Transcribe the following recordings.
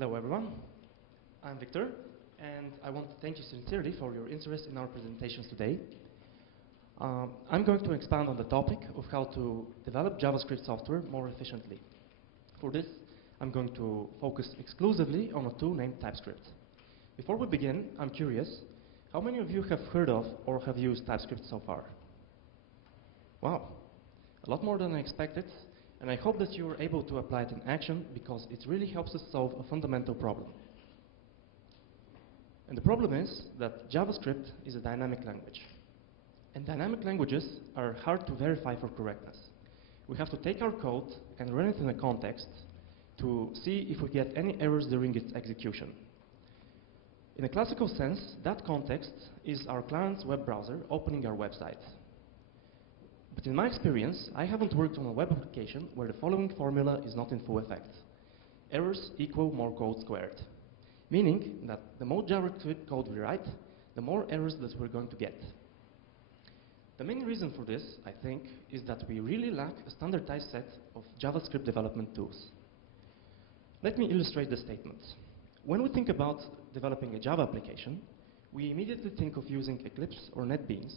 Hello everyone, I'm Victor, and I want to thank you sincerely for your interest in our presentations today. I'm going to expand on the topic of how to develop JavaScript software more efficiently. For this, I'm going to focus exclusively on a tool named TypeScript. Before we begin, I'm curious, how many of you have heard of or have used TypeScript so far? Wow, a lot more than I expected, and I hope that you are able to apply it in action because it really helps us solve a fundamental problem. And the problem is that JavaScript is a dynamic language. And dynamic languages are hard to verify for correctness. We have to take our code and run it in a context to see if we get any errors during its execution. In a classical sense, that context is our client's web browser opening our website. But in my experience, I haven't worked on a web application where the following formula is not in full effect. Errors equal more code squared. Meaning that the more JavaScript code we write, the more errors that we're going to get. The main reason for this, I think, is that we really lack a standardized set of JavaScript development tools. Let me illustrate the statement. When we think about developing a Java application, we immediately think of using Eclipse or NetBeans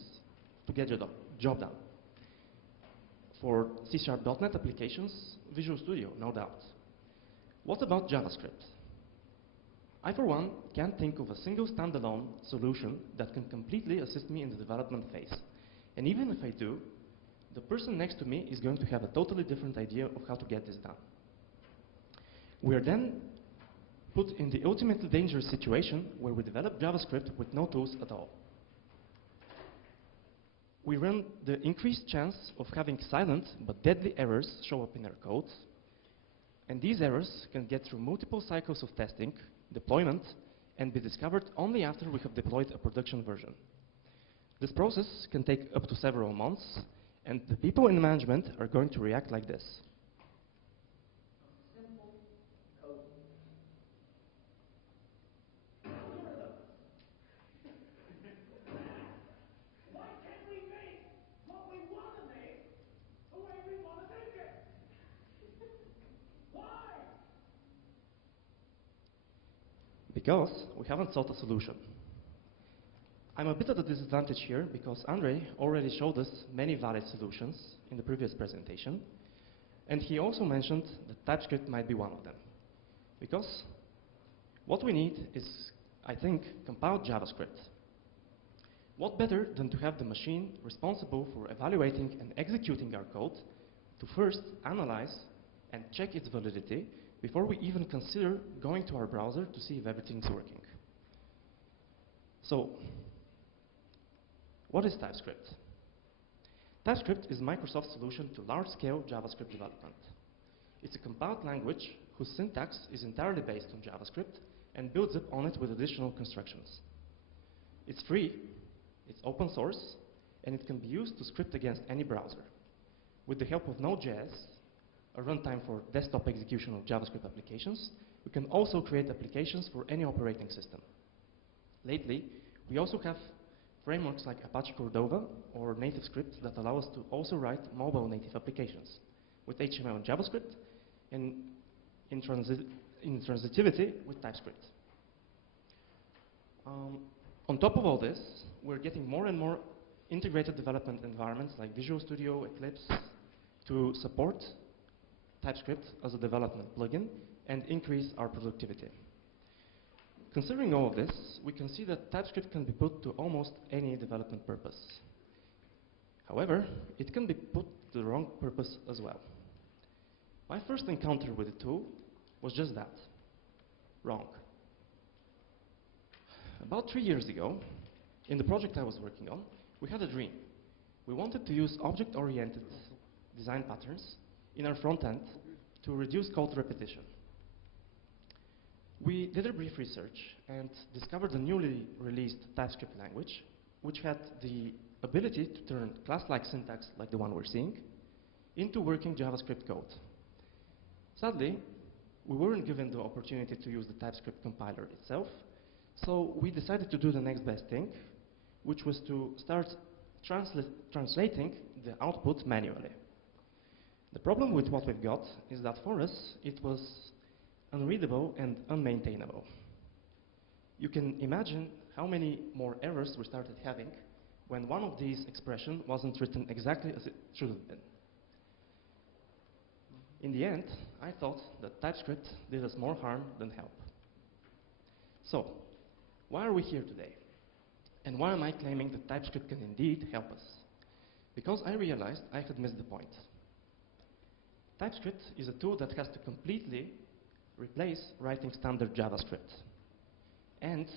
to get the job done. For C#.NET applications, Visual Studio, no doubt. What about JavaScript? I, for one, can't think of a single standalone solution that can completely assist me in the development phase. And even if I do, the person next to me is going to have a totally different idea of how to get this done. We are then put in the ultimately dangerous situation where we develop JavaScript with no tools at all. We run the increased chance of having silent but deadly errors show up in our code. And these errors can get through multiple cycles of testing, deployment, and be discovered only after we have deployed a production version. This process can take up to several months, and the people in management are going to react like this. Because we haven't sought a solution. I'm a bit at a disadvantage here because Andre already showed us many valid solutions in the previous presentation, and he also mentioned that TypeScript might be one of them. Because what we need is, I think, compiled JavaScript. What better than to have the machine responsible for evaluating and executing our code to first analyze and check its validity before we even consider going to our browser to see if everything's working. So, what is TypeScript? TypeScript is Microsoft's solution to large-scale JavaScript development. It's a compiled language whose syntax is entirely based on JavaScript and builds up on it with additional constructions. It's free, it's open source, and it can be used to script against any browser. With the help of Node.js, a runtime for desktop execution of JavaScript applications, we can also create applications for any operating system. Lately, we also have frameworks like Apache Cordova or native scripts that allow us to also write mobile native applications with HTML and JavaScript and in transitivity with TypeScript. On top of all this, we're getting more and more integrated development environments like Visual Studio, Eclipse to support TypeScript as a development plugin and increase our productivity. Considering all of this, we can see that TypeScript can be put to almost any development purpose. However, it can be put to the wrong purpose as well. My first encounter with the tool was just that, wrong. About 3 years ago, in the project I was working on, we had a dream. We wanted to use object-oriented design patterns in our front end to reduce code repetition. We did a brief research and discovered a newly released TypeScript language, which had the ability to turn class-like syntax, like the one we're seeing, into working JavaScript code. Sadly, we weren't given the opportunity to use the TypeScript compiler itself, so we decided to do the next best thing, which was to start translating the output manually. The problem with what we've got is that for us, it was unreadable, and unmaintainable. You can imagine how many more errors we started having when one of these expressions wasn't written exactly as it should have been. In the end, I thought that TypeScript did us more harm than help. So, why are we here today? And why am I claiming that TypeScript can indeed help us? Because I realized I had missed the point. TypeScript is a tool that has to completely replace writing standard JavaScript. And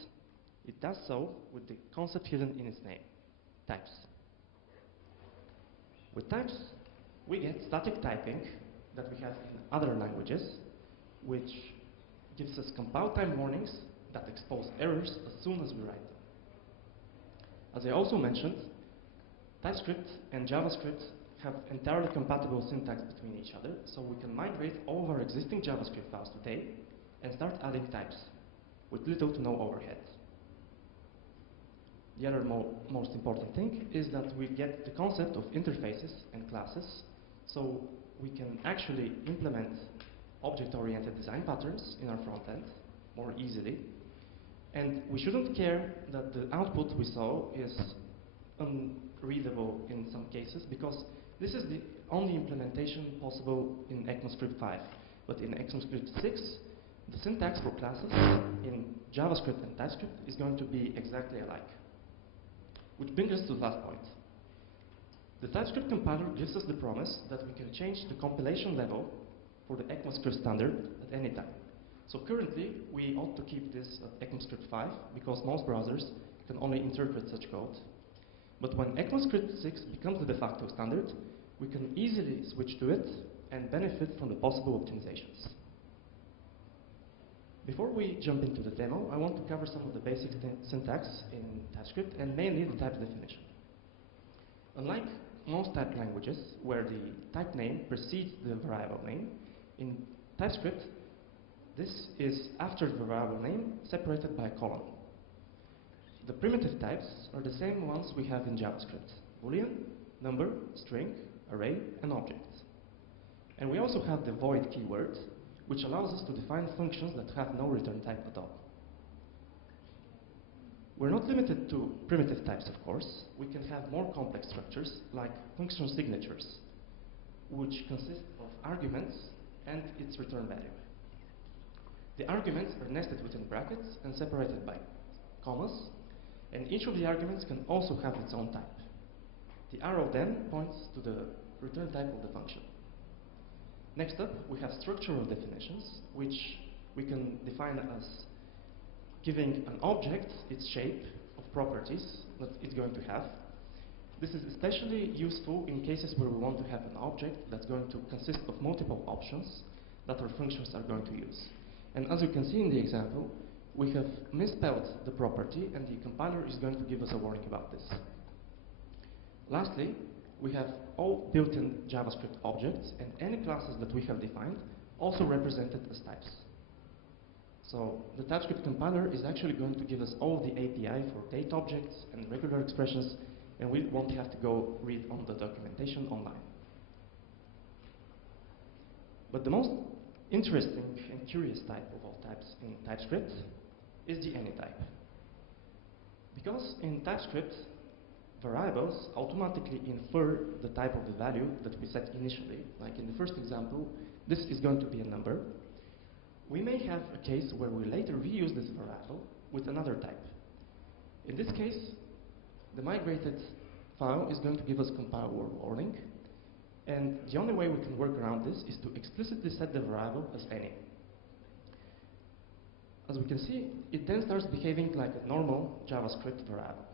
it does so with the concept hidden in its name, types. With types, we get static typing that we have in other languages, which gives us compile time warnings that expose errors as soon as we write them. As I also mentioned, TypeScript and JavaScript have entirely compatible syntax between each other, so we can migrate all of our existing JavaScript files today and start adding types with little to no overhead. The other most important thing is that we get the concept of interfaces and classes, so we can actually implement object-oriented design patterns in our front end more easily. And we shouldn't care that the output we saw is unreadable in some cases, because this is the only implementation possible in ECMAScript 5. But in ECMAScript 6, the syntax for classes in JavaScript and TypeScript is going to be exactly alike. Which brings us to the last point. The TypeScript compiler gives us the promise that we can change the compilation level for the ECMAScript standard at any time. So currently, we ought to keep this at ECMAScript 5 because most browsers can only interpret such code. But when ECMAScript 6 becomes the de facto standard, we can easily switch to it and benefit from the possible optimizations. Before we jump into the demo, I want to cover some of the basic syntax in TypeScript, and mainly the type definition. Unlike most type languages, where the type name precedes the variable name, in TypeScript, this is after the variable name, separated by a colon. The primitive types are the same ones we have in JavaScript: Boolean, number, string, array, and object. And we also have the void keyword, which allows us to define functions that have no return type at all. We're not limited to primitive types, of course. We can have more complex structures, like function signatures, which consist of arguments and its return value. The arguments are nested within brackets and separated by commas, and each of the arguments can also have its own type. The arrow then points to the return type of the function. Next up, we have structural definitions, which we can define as giving an object its shape of properties that it's going to have. This is especially useful in cases where we want to have an object that's going to consist of multiple options that our functions are going to use. And as you can see in the example, we have misspelled the property, and the compiler is going to give us a warning about this. Lastly, we have all built-in JavaScript objects, and any classes that we have defined also represented as types. So the TypeScript compiler is actually going to give us all the API for date objects and regular expressions, and we won't have to go read on the documentation online. But the most interesting and curious type of all types in TypeScript is the anytype. Because in TypeScript, variables automatically infer the type of the value that we set initially. Like in the first example, this is going to be a number. We may have a case where we later reuse this variable with another type. In this case, the migrated file is going to give us compile warning, and the only way we can work around this is to explicitly set the variable as any. As we can see, it then starts behaving like a normal JavaScript variable.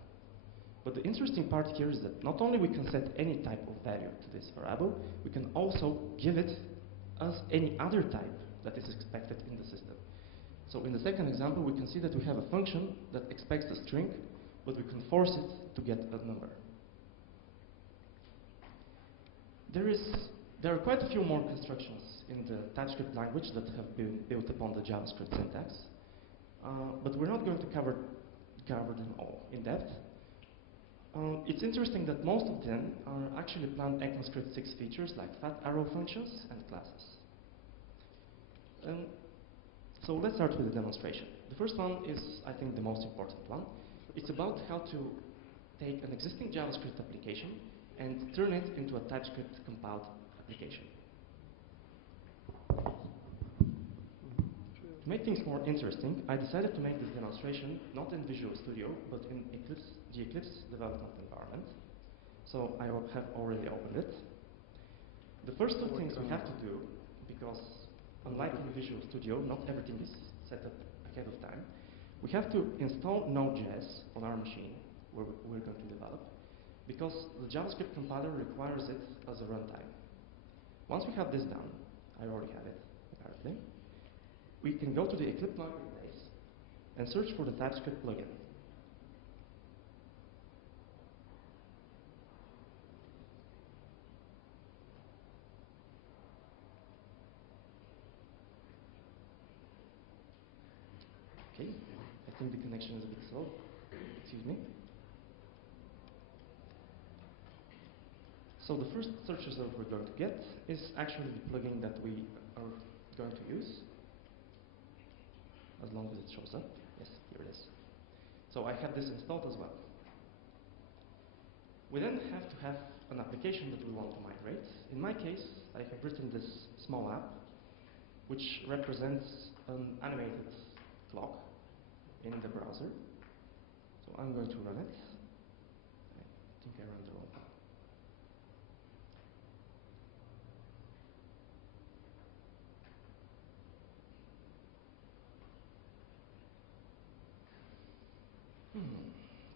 But the interesting part here is that not only we can set any type of value to this variable, we can also give it as any other type that is expected in the system. So in the second example, we can see that we have a function that expects a string, but we can force it to get a number. There are quite a few more constructions in the TypeScript language that have been built upon the JavaScript syntax, but we're not going to cover them all in depth. It's interesting that most of them are actually planned ECMAScript 6 features like fat arrow functions and classes. So let's start with the demonstration. The first one is, I think, the most important one. It's about how to take an existing JavaScript application and turn it into a TypeScript compiled application. To make things more interesting, I decided to make this demonstration not in Visual Studio, but in the Eclipse development environment. So I have already opened it. The first two things we have to do, because unlike in Visual Studio, not everything is set up ahead of time, we have to install Node.js on our machine where we're going to develop, because the JavaScript compiler requires it as a runtime. Once we have this done, I already have it, apparently, we can go to the Eclipse marketplace and search for the TypeScript plugin. Okay, I think the connection is a bit slow. Excuse me. So the first search result we're going to get is actually the plugin that we are going to use, as long as it shows up. Yes, here it is. So I have this installed as well. We then have to have an application that we want to migrate. In my case, I have written this small app, which represents an animated clock in the browser. So I'm going to run it. I think I ran the wrong file.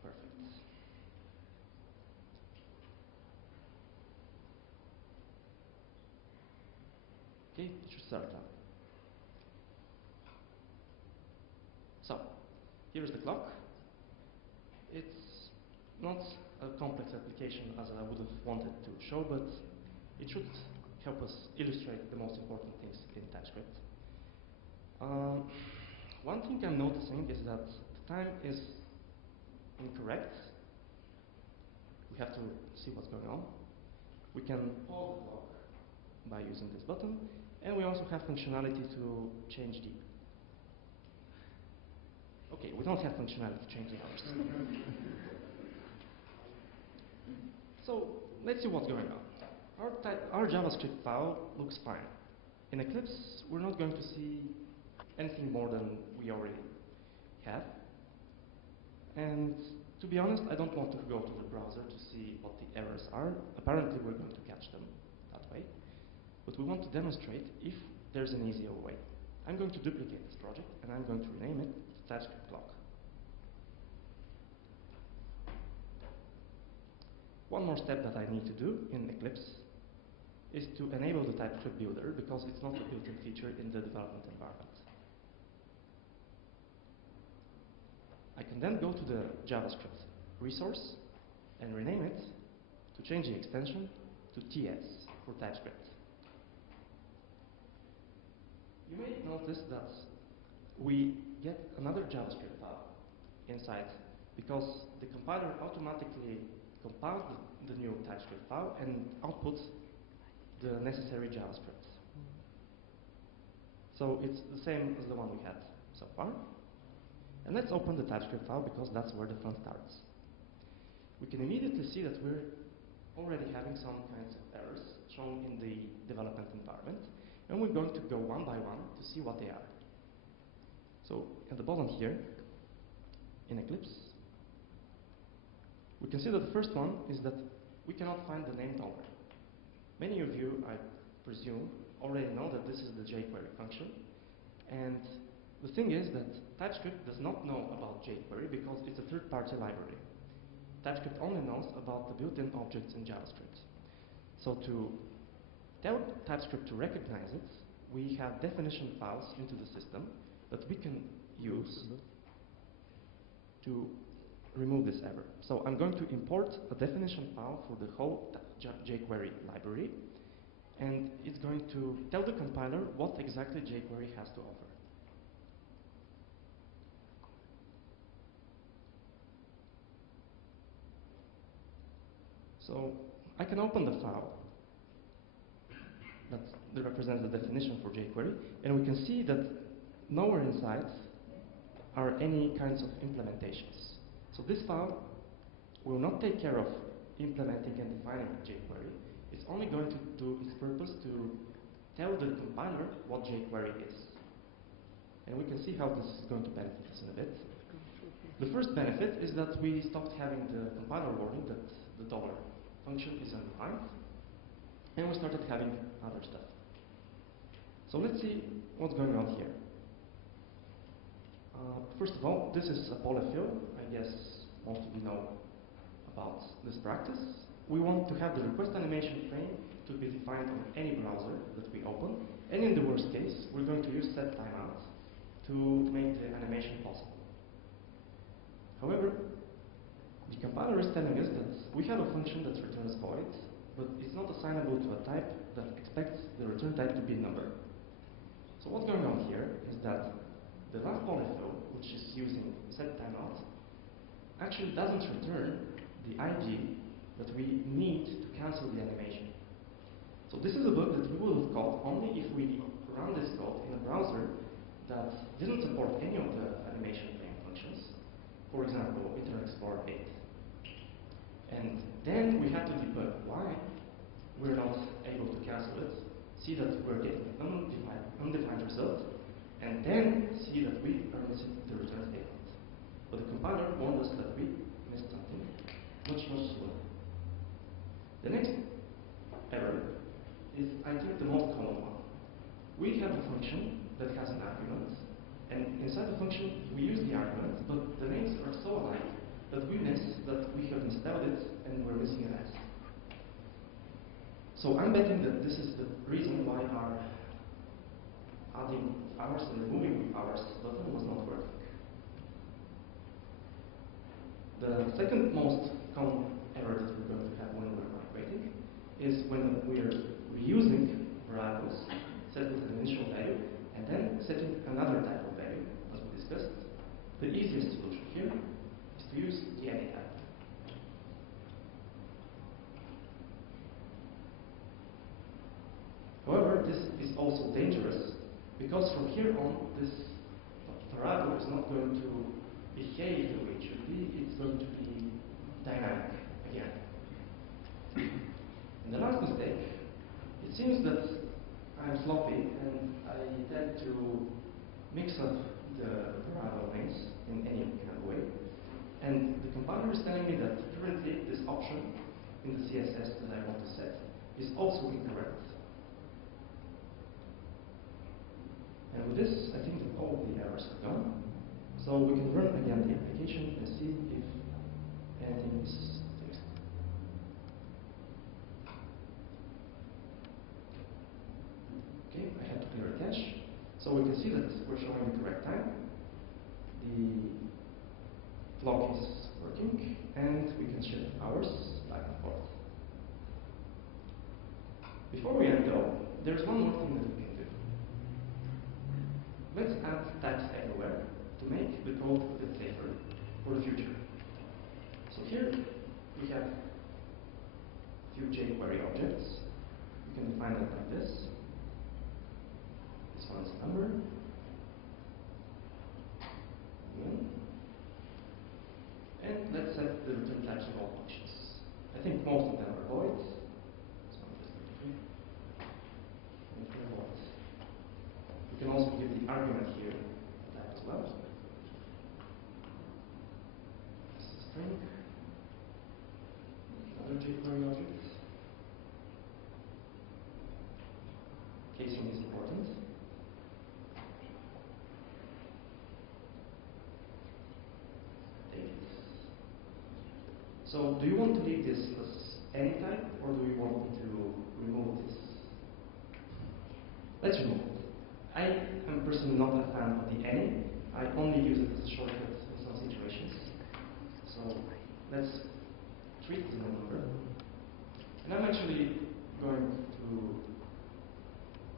Perfect. Okay, it should start now. So, here's the clock. It's not a complex application as I would have wanted to show, but it should help us illustrate the most important things in TypeScript. One thing I'm noticing is that the time is incorrect. We have to see what's going on. We can pause the clock by using this button, and we also have functionality to change the... Okay, we don't have functionality to change the hours. So let's see what's going on. Our JavaScript file looks fine. In Eclipse, we're not going to see anything more than we already have. And to be honest, I don't want to go to the browser to see what the errors are. Apparently, we're going to catch them that way. But we want to demonstrate if there's an easier way. I'm going to duplicate this project, and I'm going to rename it TypeScript clock. One more step that I need to do in Eclipse is to enable the TypeScript builder, because it's not a built-in feature in the development environment. I can then go to the JavaScript resource and rename it to change the extension to TS for TypeScript. You may notice that we get another JavaScript file inside, because the compiler automatically compiles the new TypeScript file and outputs the necessary JavaScript. So it's the same as the one we had so far. And let's open the TypeScript file, because that's where the fun starts. We can immediately see that we're already having some kinds of errors shown in the development environment, and we're going to go one by one to see what they are. So at the bottom here, in Eclipse, we can see that the first one is that we cannot find the named owner. Many of you, I presume, already know that this is the jQuery function, and the thing is that TypeScript does not know about jQuery because it's a third-party library. TypeScript only knows about the built-in objects in JavaScript. So to tell TypeScript to recognize it, we have definition files into the system that we can use to remove this error. So I'm going to import a definition file for the whole jQuery library, and it's going to tell the compiler what exactly jQuery has to offer. So I can open the file that represents the definition for jQuery, and we can see that nowhere inside are any kinds of implementations. So this file will not take care of implementing and defining jQuery. It's only going to do its purpose to tell the compiler what jQuery is. And we can see how this is going to benefit us in a bit. The first benefit is that we stopped having the compiler warning that the dollar function is undefined, and we started having other stuff. So let's see what's going on here. First of all, this is a polyfill. I guess most of you know about this practice. We want to have the request animation frame to be defined on any browser that we open, and in the worst case, we're going to use set timeout to make the animation possible. However, the compiler is telling us that we have a function that returns void, but it's not assignable to a type that expects the return type to be a number. So what's going on here is that the last polyfill, which is using set timeout, actually doesn't return the ID that we need to cancel the animation. So this is a bug that we will have caught only if we run this code in a browser that didn't support any of the animation frame functions. For example, Internet Explorer 8. And then we have to debug why we're not able to cancel it, see that we're getting an undefined result, and then see that we are missing the return statement. But the compiler warned us that we missed something much sooner. The next error is, I think, the most common one. We have a function that has an argument, and inside the function we use the argument, but the names are so alike that we miss that we have misspelled it and we're missing an S. So I'm betting that this is the reason why our adding hours and removing hours button was not working. The second most common error that we're going to have when we're migrating is when we're reusing variables set with an initial value and then setting another type of value, as we discussed. The easiest solution here is to use the any type. However, this is also dangerous because from here on, this variable is not going to behave the way it should be. It's going to be dynamic again. And the last mistake, it seems that I'm sloppy and I tend to mix up the variable names in any kind of way. And the compiler is telling me that currently this option in the CSS that I want to set is also incorrect. And with this, I think that all the errors are gone. So we can run again the application and see if anything is fixed. Okay, I have to clear a cache. So we can see that we're showing the correct time. The clock is working, and we can shift hours back and forth. Before we end though, there's one more thing that we can do. Let's add types everywhere to make the code a bit safer for the future. So here we have a few jQuery objects. We can define them like this. This one is a number. And let's set the return types of all functions. I think most of them are void. So I'm just going to make them void. We can also give the argument here a type as well. This is a string. Another jQuery object. Casing is important. So do you want to leave this as any type, or do you want me to remove this? Let's remove it. I am personally not a fan of the any. I only use it as a shortcut in some situations. So let's treat it as a number. And I'm actually going to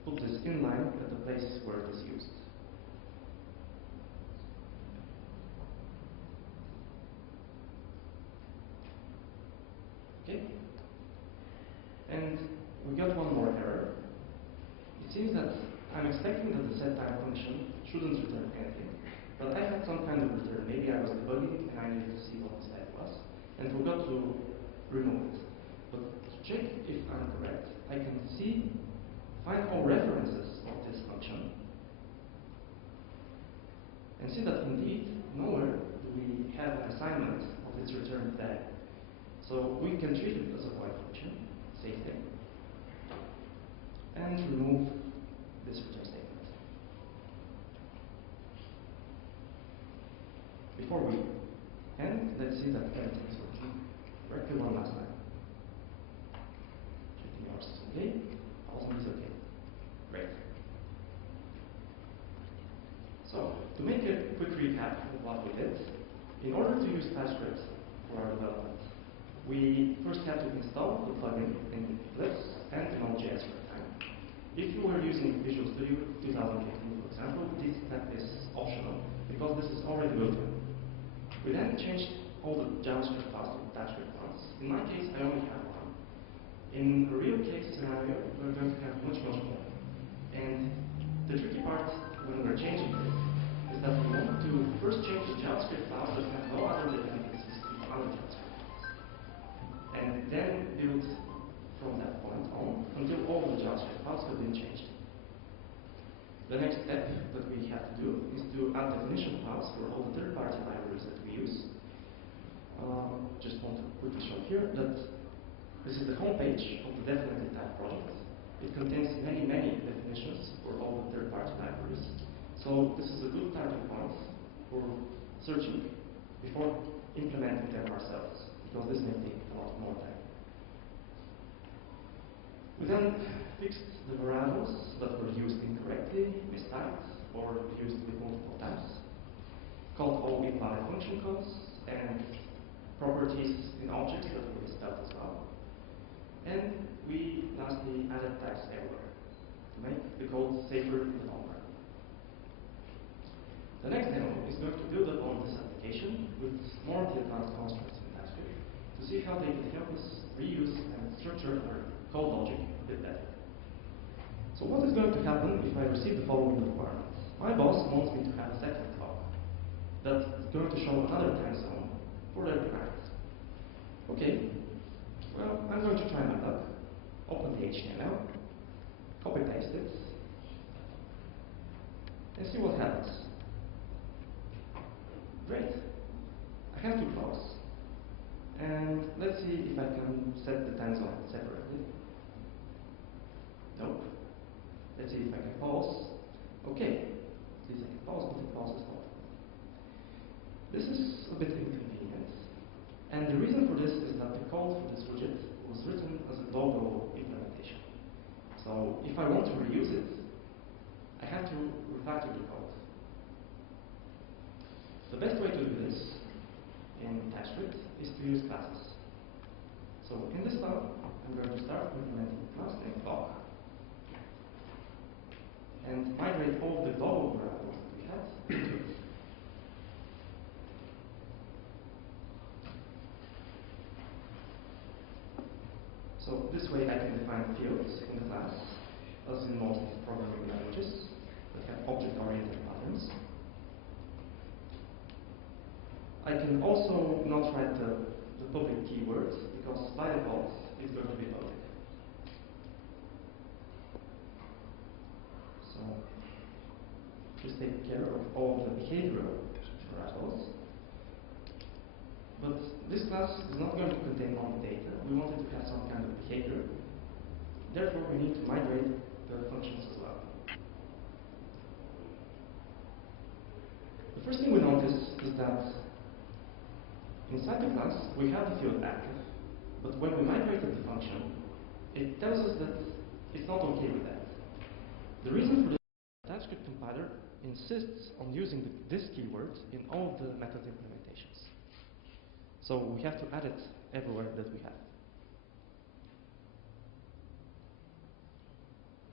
put this inline at the place where it is used. Okay? And we got one more error. It seems that I'm expecting that the setType function shouldn't return anything, but I had some kind of return. Maybe I was debugging and I needed to see what this type was, and forgot to remove it. But to check if I'm correct, I can find all references of this function, and see that indeed, nowhere do we have an assignment of its return tag. So we can treat it as a void function, safely, and remove this return statement. Before we end, let's see that everything is working correctly one last time. Checking yours is okay, awesome is okay. Great. So, to make a quick recap of what we did, in order to use TypeScript for our development, we first had to install the plugin in Eclipse and in Node.js for a time. If you were using Visual Studio 2015, for example, this step is optional because this is already built in. We then changed all the JavaScript files to TypeScript ones. In my case, I only have one. In a real case scenario, we're going to have much more. And the tricky part when we're changing it is that we want to first change the JavaScript files that have no other dependencies to other JavaScript files. And then build from that point on until all the JavaScript files have been changed. The next step that we have to do is to add definition files for all the third-party libraries that we use. Just want to quickly show here that this is the homepage of the Definitely Type project. It contains many, many definitions for all the third-party libraries. So this is a good starting point for searching before implementing them ourselves, because this may take a lot more time. We then fixed the variables that were used incorrectly, mistyped, or used with multiple times, called all invalid function calls, and properties in objects that were misspelled as well. And we lastly added tags everywhere to make the code safer in the long run. The next demo is going to build upon this application with more of the advanced constructs in TypeScript to see how they can help us reuse and structure our code logic a bit better. So what is going to happen if I receive the following requirements? My boss wants me to have a second clock that's going to show another time zone for their client. Okay, well, I'm going to try my luck. Open the HTML, copy paste it, and see what happens. Great. I have two clocks. And let's see if I can set the time zone separately. Nope. Let's see if I can pause. Okay. At least I can pause, but it pauses not. This is a bit inconvenient. And the reason for this is that the code for this widget was written as a logo implementation. So if I want to reuse it, I have to refactor the code. The best way to do this in TypeScript is to use classes. So in this file, I'm going to start implementing a class named clock and migrate all the logo variables that we had into it. So this way I can define fields in the class, as in most programming languages that have object-oriented patterns. I can also not write the public keywords, because by default it's going to be public. So just take care of all the behavioral variables. But this class is not going to contain only data. We want it to have some kind of behavior. Therefore, we need to migrate the functions as well. The first thing we notice is that inside the class, we have the field active, but when we migrated the function, it tells us that it's not okay with that. The reason for this is that the TypeScript compiler insists on using this keyword in all the method implementations. So we have to add it everywhere that we have.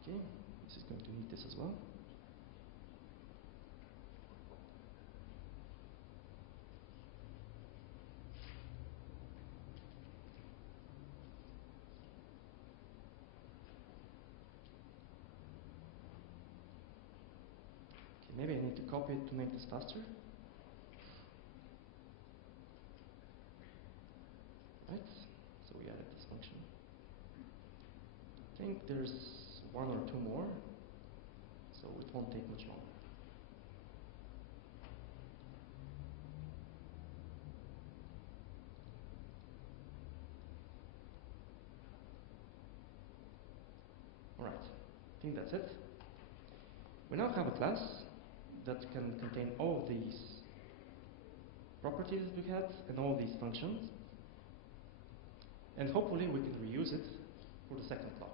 Okay, this is going to need this as well. Maybe I need to copy it to make this faster. Right, so we added this function. I think there's one or two more, so it won't take much longer. Alright, I think that's it. We now have a class that can contain all these properties that we had and all these functions. And hopefully we can reuse it for the second block.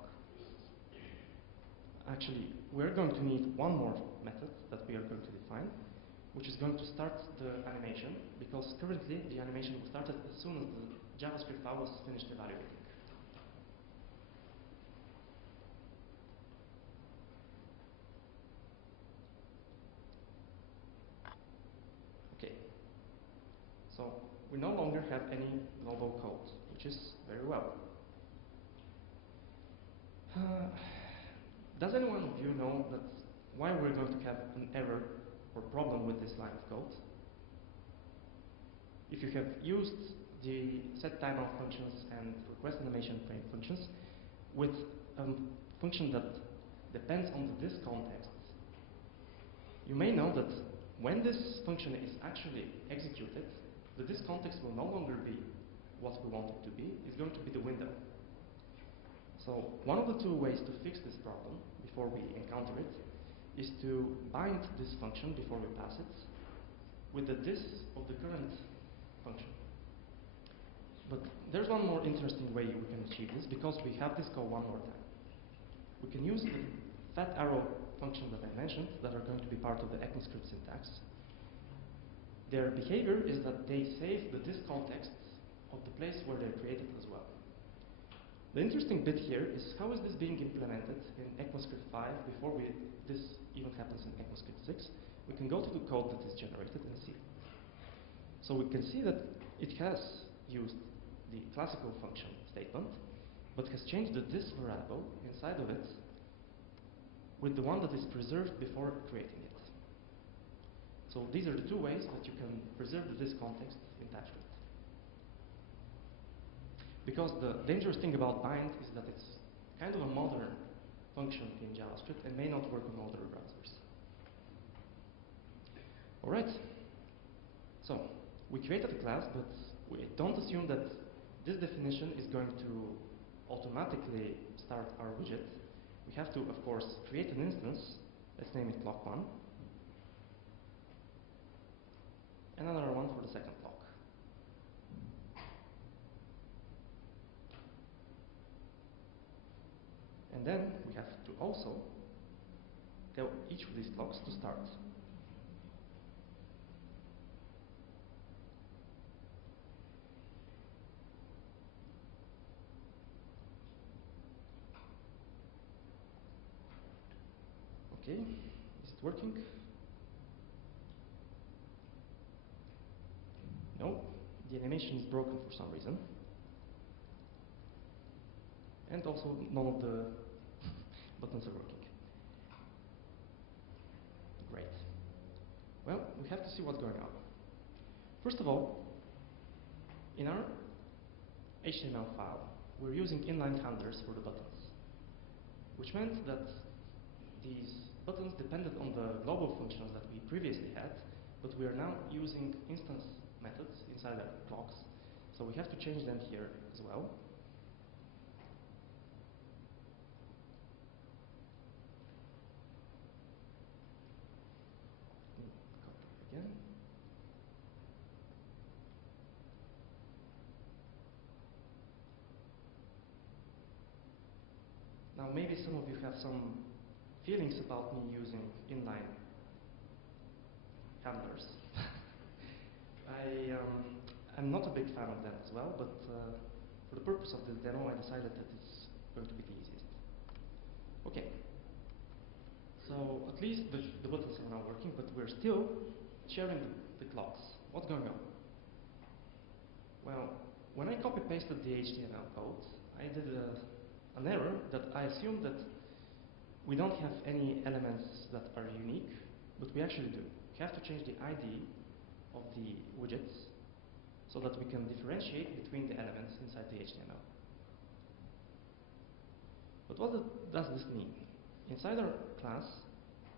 Actually, we're going to need one more method that we are going to define, which is going to start the animation, because currently the animation was started as soon as the JavaScript file was finished evaluating. Okay, so we no longer have any global code, which is very well. Does anyone of you know that why we're going to have an error or problem with this line of code? If you have used the set timeout functions and request animation frame functions with a function that depends on the this context, you may know that when this function is actually executed, the this context will no longer be what we want it to be, it's going to be the window. So one of the two ways to fix this problem before we encounter it is to bind this function before we pass it with the this of the current function. But there's one more interesting way we can achieve this, because we have this call one more time. We can use the fat arrow function that I mentioned that are going to be part of the ECMAScript syntax. Their behavior is that they save the this context of the place where they're created as well. The interesting bit here is how is this being implemented in ECMAScript 5 before this even happens in ECMAScript 6. We can go to the code that is generated and see. So we can see that it has used the classical function statement, but has changed the this variable inside of it with the one that is preserved before creating it. So these are the two ways that you can preserve the this context in TypeScript. Because the dangerous thing about bind is that it's kind of a modern function in JavaScript and may not work on older browsers. Alright, so we created a class, but we don't assume that this definition is going to automatically start our widget. We have to, of course, create an instance. Let's name it block 1. And another one for the second block. And then we have to also tell each of these blocks to start. Okay, is it working? No, the animation is broken for some reason. And also none of the buttons are working. Great. Well, we have to see what's going on. First of all, in our HTML file, we're using inline handlers for the buttons, which meant that these buttons depended on the global functions that we previously had, but we are now using instance methods inside our blocks, so we have to change them here as well. Copy again. Now maybe some of you have some feelings about me using inline handlers. I'm not a big fan of them as well, but for the purpose of this demo, I decided that it's going to be the easiest. Okay, so at least the buttons are now working, but we're still sharing the clocks. What's going on? Well, when I copy-pasted the HTML code, I did an error that I assumed that we don't have any elements that are unique, but what we actually do. We have to change the ID of the widgets so that we can differentiate between the elements inside the HTML. But what does this mean? Inside our class,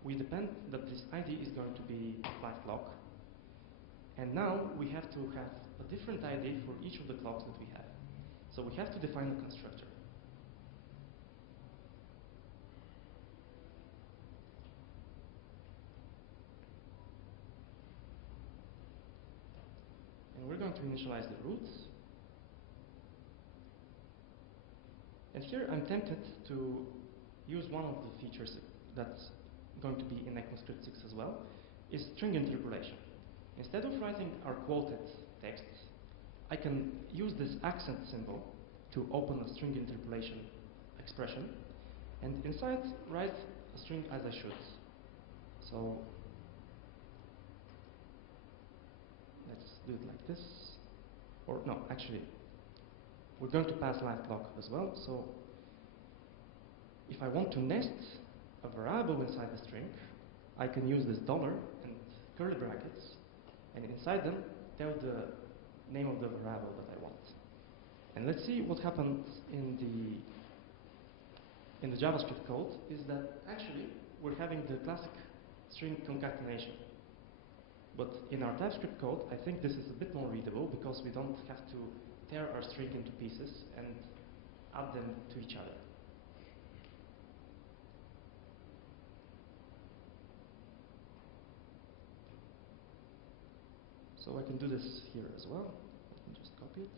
we depend that this ID is going to be live clock. And now we have to have a different ID for each of the clocks that we have. So we have to define a constructor. And we're going to initialize the roots. And here I'm tempted to use one of the features that's going to be in ECMAScript 6 as well, is string interpolation. Instead of writing our quoted text, I can use this accent symbol to open a string interpolation expression, and inside write a string as I should. So let's do it like this. Or no, actually, we're going to pass live clock as well. So if I want to nest a variable inside the string, I can use this dollar and curly brackets, and inside them tell the name of the variable that I want. And let's see what happens in the JavaScript code is that actually we're having the classic string concatenation. But in our TypeScript code, I think this is a bit more readable because we don't have to tear our string into pieces and add them to each other. So I can do this here as well. Let me just copy it.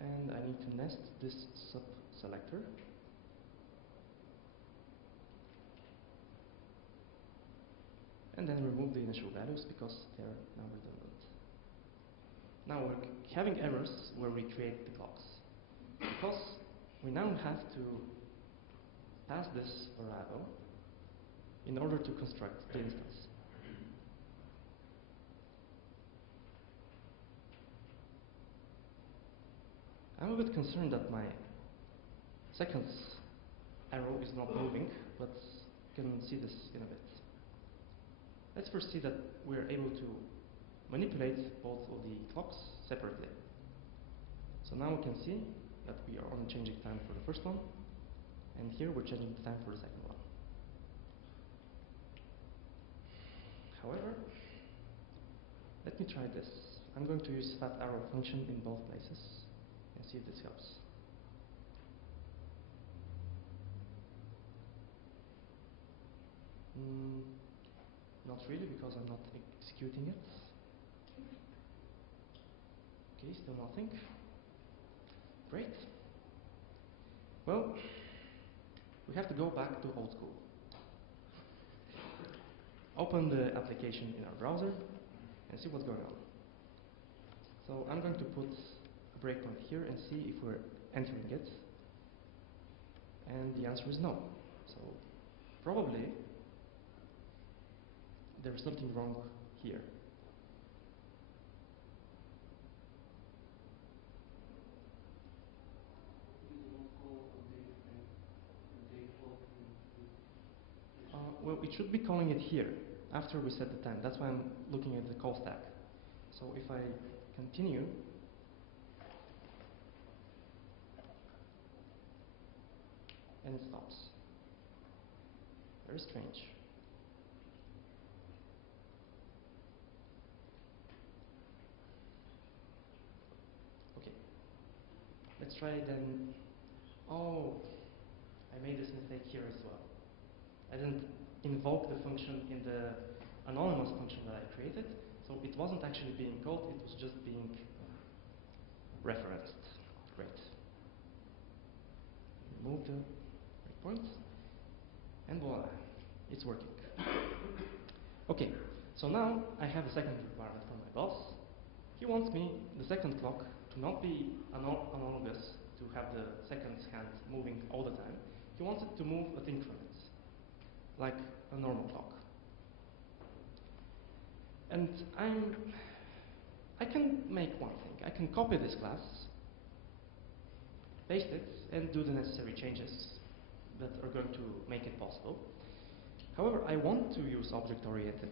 And I need to nest this sub-selector. And then remove the initial values because they're now redundant. Now we're having errors where we create the clocks. Because we now have to pass this variable in order to construct the instance. I'm a bit concerned that my seconds arrow is not moving, but you can see this in a bit. Let's first see that we're able to manipulate both of the clocks separately. So now we can see that we are only changing time for the first one, and here we're changing the time for the second one. However, let me try this. I'm going to use fat arrow function in both places and see if this helps. Not really, because I'm not executing it. Okay, still nothing. Great. Well, we have to go back to old school. Open the application in our browser and see what's going on. So I'm going to put a breakpoint here and see if we're entering it. And the answer is no. So probably there's something wrong here. Well, it should be calling it here after we set the time. That's why I'm looking at the call stack. So if I continue, and it stops. Very strange. Okay. Let's try then. Oh, I made this mistake here as well. I didn't invoke the function in the anonymous function that I created, so it wasn't actually being called, it was just being referenced. Great. Remove the breakpoint, and voila, it's working. Okay, so now I have a second requirement from my boss. He wants me, the second clock, to not be analogous, to have the seconds hand moving all the time. He wants it to move at increments, like a normal clock. And I can make one thing. I can copy this class, paste it, and do the necessary changes that are going to make it possible. However, I want to use object-oriented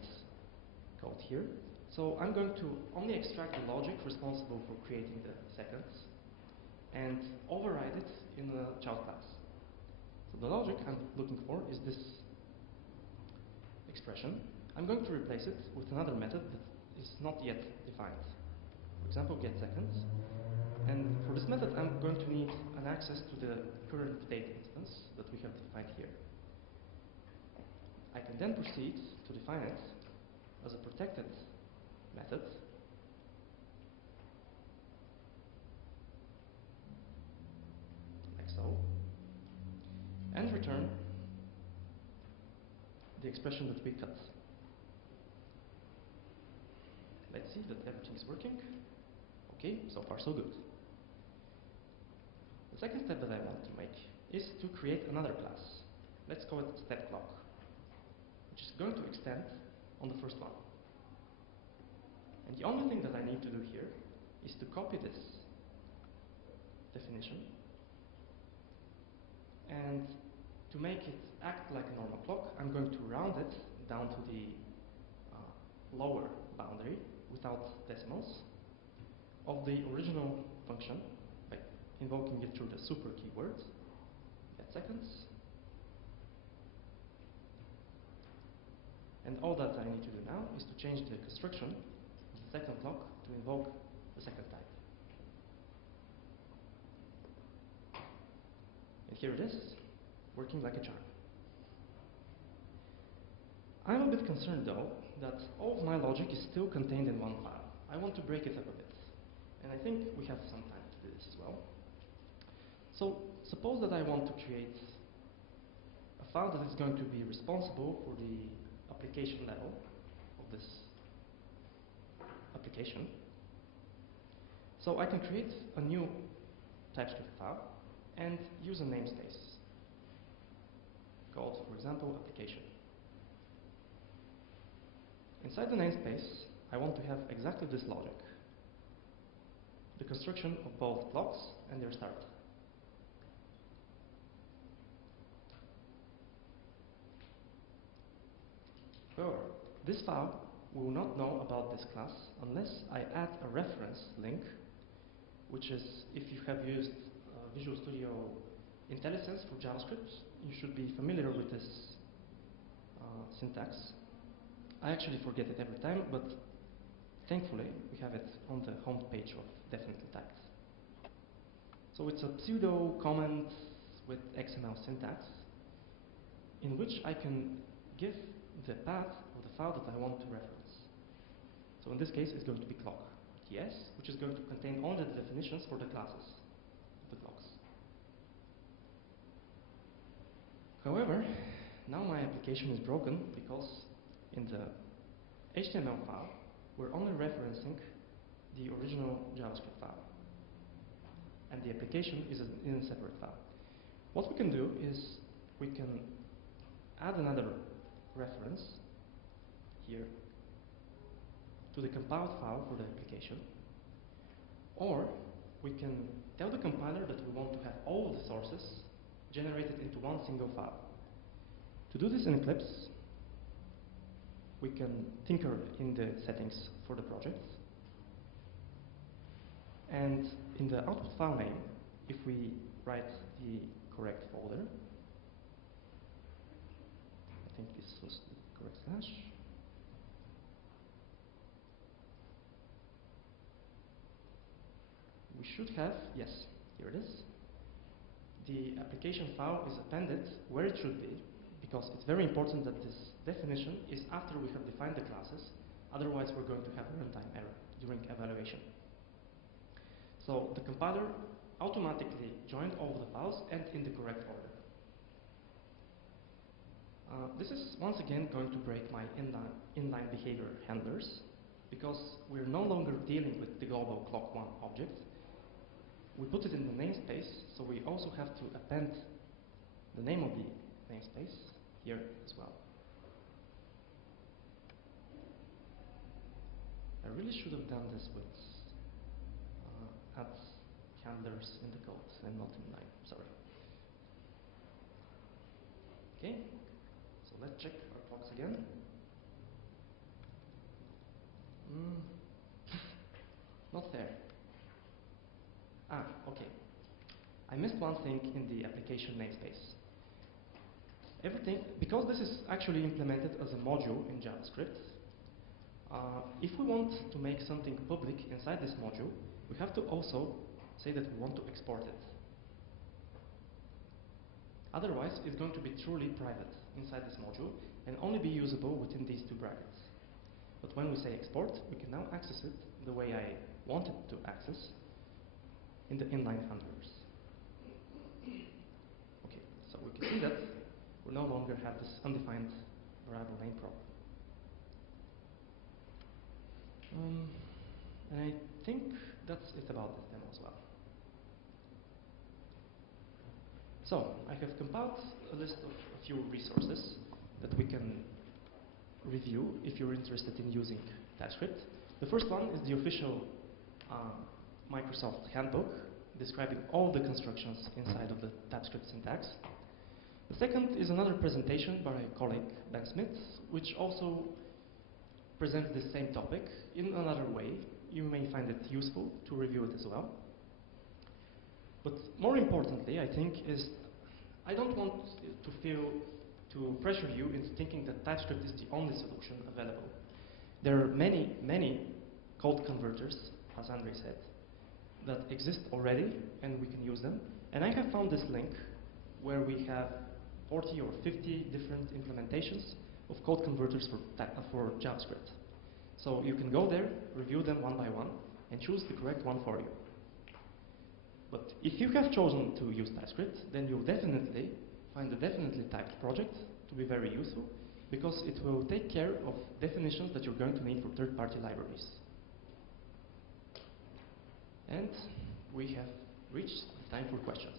code here, so I'm going to only extract the logic responsible for creating the seconds and override it in the child class. So the logic I'm looking for is this expression. I'm going to replace it with another method that is not yet defined. For example, getSeconds. And for this method, I'm going to need an access to the current date instance that we have defined here. I can then proceed to define it as a protected method like so, and return the expression that we cut. Let's see that everything is working. Okay, so far so good. The second step that I want to make is to create another class. Let's call it stepClock, which is going to extend on the first one. And the only thing that I need to do here is to copy this definition and to make it act like a normal clock, I'm going to round it down to the lower boundary without decimals of the original function by invoking it through the super keyword, getSeconds. And all that I need to do now is to change the construction of the second clock to invoke the second type. And here it is, working like a charm. I'm a bit concerned though that all of my logic is still contained in one file. I want to break it up a bit. And I think we have some time to do this as well. So suppose that I want to create a file that is going to be responsible for the application level of this application. So I can create a new TypeScript file and use a namespace called, for example, application. Inside the namespace, I want to have exactly this logic. The construction of both clocks and their start. However, this file will not know about this class unless I add a reference link, which is, if you have used Visual Studio IntelliSense for JavaScript, you should be familiar with this syntax. I actually forget it every time, but thankfully we have it on the home page of Definitely Typed. So it's a pseudo comment with XML syntax in which I can give the path of the file that I want to reference. So in this case, it's going to be clock.ts, which is going to contain only the definitions for the classes of the clocks. However, now my application is broken because in the HTML file, we're only referencing the original JavaScript file. And the application is in a separate file. What we can do is we can add another reference here to the compiled file for the application, or we can tell the compiler that we want to have all of the sources generated into one single file. To do this in Eclipse, we can tinker in the settings for the project, and in the output file name, if we write the correct folder, I think this was the correct slash. We should have, yes, here it is. The application file is appended where it should be, because it's very important that this definition is after we have defined the classes, otherwise we're going to have a runtime error during evaluation. So the compiler automatically joined all of the files and in the correct order. This is once again going to break my inline behavior handlers, because we're no longer dealing with the global clock1 object. We put it in the namespace, so we also have to append the name of the namespace here as well. I really should have done this with add handlers in the code and not in line, sorry. Okay, so let's check our once again. Not there. Okay. I missed one thing in the application namespace. Everything, because this is actually implemented as a module in JavaScript, if we want to make something public inside this module, we have to also say that we want to export it. Otherwise, it's going to be truly private inside this module and only be usable within these two brackets. But when we say export, we can now access it the way I want it to access in the inline handlers. Okay, so we can see that we no longer have this undefined variable name problem. And I think that's it about this demo as well. So I have compiled a list of a few resources that we can review if you're interested in using TypeScript. The first one is the official Microsoft handbook describing all the constructions inside of the TypeScript syntax. The second is another presentation by a colleague, Ben Smith, which also presents the same topic in another way. You may find it useful to review it as well. But more importantly, I think, is I don't want to pressure you into thinking that TypeScript is the only solution available. There are many, many code converters, as Andre said, that exist already, and we can use them. And I have found this link where we have 40 or 50 different implementations of code converters for JavaScript. So you can go there, review them one by one, and choose the correct one for you. But if you have chosen to use TypeScript, then you'll definitely find the definitely typed project to be very useful, because it will take care of definitions that you're going to need for third-party libraries. And we have reached the time for questions.